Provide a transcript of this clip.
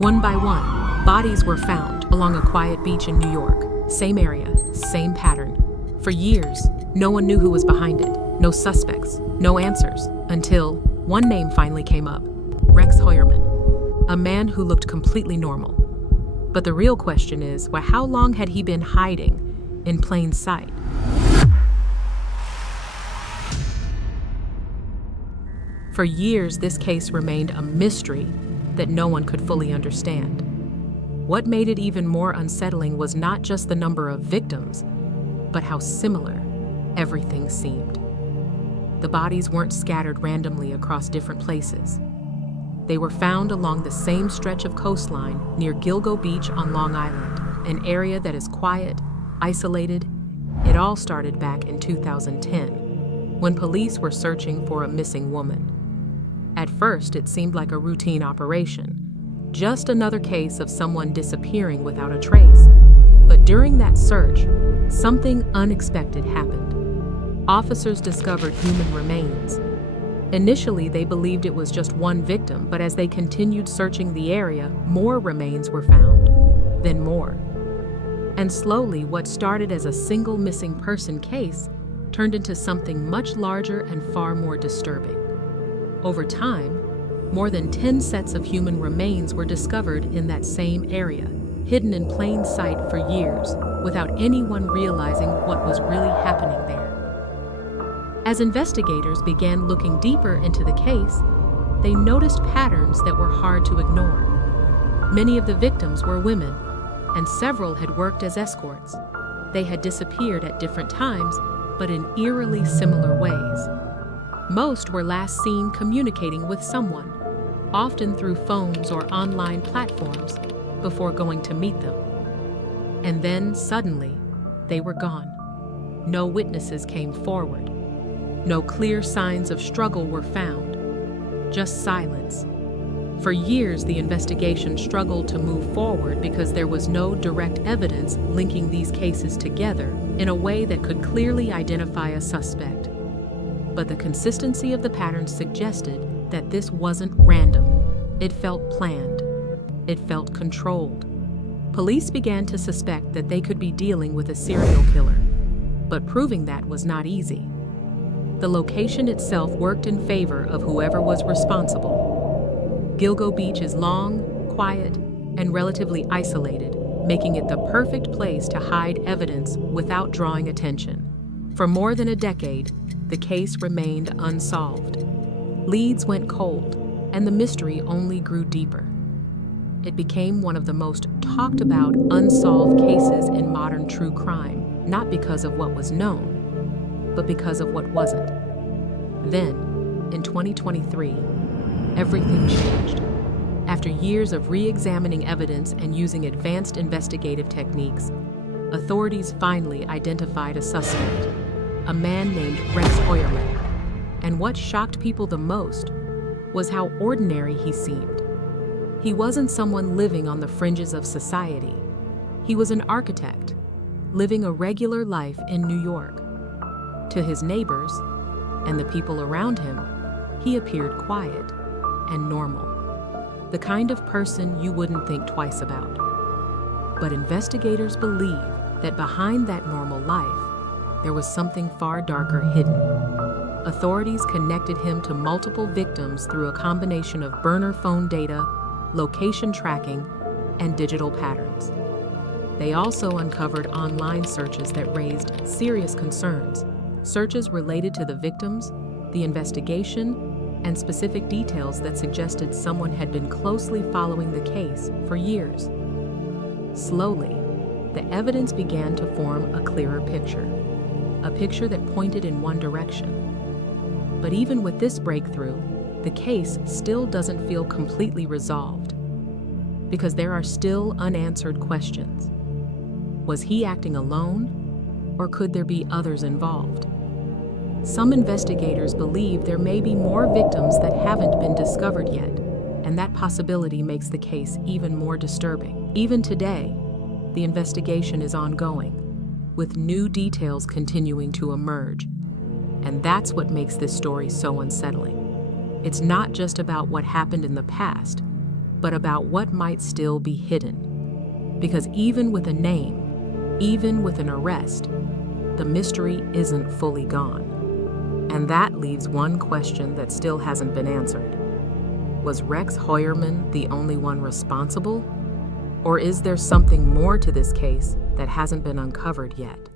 One by one, bodies were found along a quiet beach in New York. Same area, same pattern. For years, no one knew who was behind it. No suspects, no answers, until one name finally came up: Rex Heuermann, a man who looked completely normal. But the real question is, well, how long had he been hiding in plain sight? For years, this case remained a mystery that no one could fully understand. What made it even more unsettling was not just the number of victims, but how similar everything seemed. The bodies weren't scattered randomly across different places. They were found along the same stretch of coastline near Gilgo Beach on Long Island, an area that is quiet, isolated. It all started back in 2010, when police were searching for a missing woman. At first, it seemed like a routine operation, just another case of someone disappearing without a trace. But during that search, something unexpected happened. Officers discovered human remains. Initially, they believed it was just one victim, but as they continued searching the area, more remains were found, then more. And slowly, what started as a single missing person case turned into something much larger and far more disturbing. Over time, more than 10 sets of human remains were discovered in that same area, hidden in plain sight for years, without anyone realizing what was really happening there. As investigators began looking deeper into the case, they noticed patterns that were hard to ignore. Many of the victims were women, and several had worked as escorts. They had disappeared at different times, but in eerily similar ways. Most were last seen communicating with someone, often through phones or online platforms, before going to meet them. And then, suddenly, they were gone. No witnesses came forward. No clear signs of struggle were found. Just silence. For years, the investigation struggled to move forward because there was no direct evidence linking these cases together in a way that could clearly identify a suspect. But the consistency of the patterns suggested that this wasn't random. It felt planned. It felt controlled. Police began to suspect that they could be dealing with a serial killer, but proving that was not easy. The location itself worked in favor of whoever was responsible. Gilgo Beach is long, quiet, and relatively isolated, making it the perfect place to hide evidence without drawing attention. For more than a decade, the case remained unsolved. Leads went cold, and the mystery only grew deeper. It became one of the most talked about unsolved cases in modern true crime, not because of what was known, but because of what wasn't. Then, in 2023, everything changed. After years of re-examining evidence and using advanced investigative techniques, authorities finally identified a suspect, a man named Rex Heuermann. And what shocked people the most was how ordinary he seemed. He wasn't someone living on the fringes of society. He was an architect, living a regular life in New York. To his neighbors and the people around him, he appeared quiet and normal, the kind of person you wouldn't think twice about. But investigators believe that behind that normal life, there was something far darker hidden. Authorities connected him to multiple victims through a combination of burner phone data, location tracking, and digital patterns. They also uncovered online searches that raised serious concerns, searches related to the victims, the investigation, and specific details that suggested someone had been closely following the case for years. Slowly, the evidence began to form a clearer picture, a picture that pointed in one direction. But even with this breakthrough, the case still doesn't feel completely resolved, because there are still unanswered questions. Was he acting alone, or could there be others involved? Some investigators believe there may be more victims that haven't been discovered yet, and that possibility makes the case even more disturbing. Even today, the investigation is ongoing, with new details continuing to emerge. And that's what makes this story so unsettling. It's not just about what happened in the past, but about what might still be hidden. Because even with a name, even with an arrest, the mystery isn't fully gone. And that leaves one question that still hasn't been answered. Was Rex Heuermann the only one responsible? Or is there something more to this case that hasn't been uncovered yet?